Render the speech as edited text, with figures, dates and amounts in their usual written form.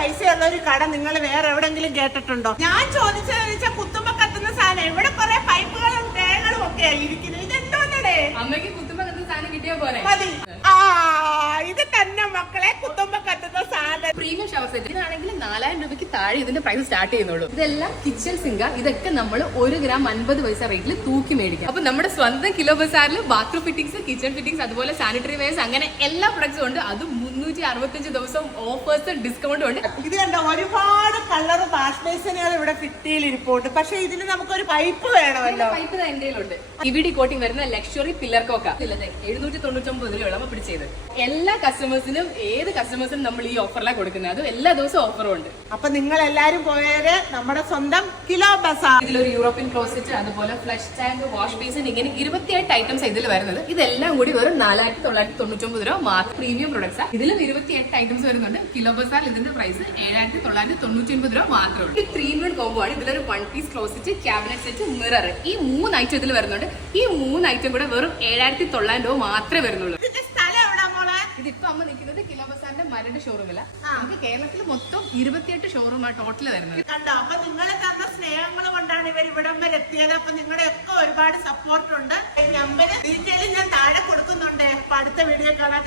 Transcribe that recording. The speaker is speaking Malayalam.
പൈസയുള്ള ഒരു കട നിങ്ങൾ വേറെ എവിടെങ്കിലും കേട്ടിട്ടുണ്ടോ? ഞാൻ ചോദിച്ചതെന്ന് വെച്ചാൽ കുത്തുമ്പോ കത്തുന്ന സാധനം, ഇവിടെ കുറെ പൈപ്പുകളും തേങ്ങളും ഒക്കെ ആയിരിക്കുന്നു. ഇതെന്തോന്നടേ? അമ്മയ്ക്ക് കുത്തുമ്പോ കത്തുന്ന സാധനം കിട്ടിയാ പോരെ? മതി. ഇത് തന്നെ മക്കളെ, കുത്തുമ്പോ കത്തുന്ന സാധനം. പ്രീമിയം ഷവർ സെറ്റ് ഇതാണെങ്കിൽ 4000 രൂപയ്ക്ക് താഴെ ഇതിന്റെ പ്രൈസ് സ്റ്റാർട്ട് ചെയ്യുന്നുള്ളൂ. ഇതെല്ലാം കിച്ചൺ സിങ്ക. ഇതൊക്കെ നമ്മൾ 1 ഗ്രാം 50 പൈസ റേറ്റിൽ തൂക്കി മേടിക്കാം. അപ്പൊ നമ്മുടെ സ്വന്തം കിലോ ബസാറിൽ ബാത്റൂം ഫിറ്റിംഗ്സ്, കിച്ചൺ ഫിറ്റിംഗ്സ്, അതുപോലെ സാനിറ്ററി വെയർസ്, അങ്ങനെ എല്ലാ പ്രൊഡക്ട്സും ഉണ്ട്. അത് 365 ദിവസം ഓഫേഴ്സ്, ഡിസ്കൗണ്ടും ഉണ്ട്. ഇത് കണ്ടോ, ഒരുപാട് കളർ വാഷ് ബേസിനുകൾ ഇവിടെ ഫിറ്റിയിലിരിപ്പുണ്ട്. പക്ഷെ ഇതിന് നമുക്കൊരു പൈപ്പ് വേണമല്ലോ. പൈപ്പ് എന്റെ ഉണ്ട്. ഇവിടി കോട്ടിംഗ് വരുന്ന ലക്ഷറി പില്ലർ കോക്ക 799 രൂപ പിടിച്ചത്. എല്ലാ കസ്റ്റമേഴ്സിനും, ഏത് കസ്റ്റമേഴ്സിനും നമ്മൾ ഈ ഓഫറിലാണ് കൊടുക്കുന്നത്. അതും എല്ലാ ദിവസവും ഓഫറും ഉണ്ട്. അപ്പൊ നിങ്ങൾ എല്ലാരും പോയത് നമ്മുടെ സ്വന്തം കിലോ ബസാർ. ഇതിലൊരു യൂറോപ്യൻ ക്ലോസറ്റ്, അതുപോലെ ഫ്ലഷ് ടാങ്ക്, വാഷ് ബേസിൻ, ഇങ്ങനെ 28 ഐറ്റംസ് ഇതിൽ വരുന്നത്. ഇതെല്ലാം കൂടി വെറും 4999 രൂപ മാത്രം. Premium products. ഇതിലും 28 ഐറ്റംസ് വരുന്നുണ്ട്. കിലോ ബസാർ ഇതിന്റെ പ്രൈസ് 7999 രൂപ മാത്രമേ ഉള്ളൂ. 3-in-1 കോംബോ ആണ്. ഇതിലൊരു 1 piece closet, cabinet set, mirror, ഈ 3 ഐറ്റം ഇതിൽ വരുന്നുണ്ട്. ഈ 3 ഐറ്റം കൂടെ വെറും 7900 രൂപ മാത്രമേ വരുന്നുള്ളൂ. ഇതിപ്പോ അമ്മ നിൽക്കുന്നത് കിലോ ബസാറിന്റെ മരട് ഷോറൂമില്ല. നമുക്ക് കേരളത്തിൽ മൊത്തം 28 ഷോറൂമാണ് ടോട്ടൽ വരുന്നത്. കണ്ടോ, അപ്പൊ നിങ്ങൾ തന്ന സ്നേഹങ്ങൾ കൊണ്ടാണ് ഇവർ ഇവിടം വരെ എത്തിയത്. അപ്പൊ നിങ്ങളുടെ ഒക്കെ ഒരുപാട് സപ്പോർട്ട് ഉണ്ട്. നമ്പർ ഡീറ്റെയിൽ ഞാൻ താഴെ കൊടുക്കുന്നുണ്ട്. അപ്പൊ അടുത്ത വീഡിയോ കാണാൻ.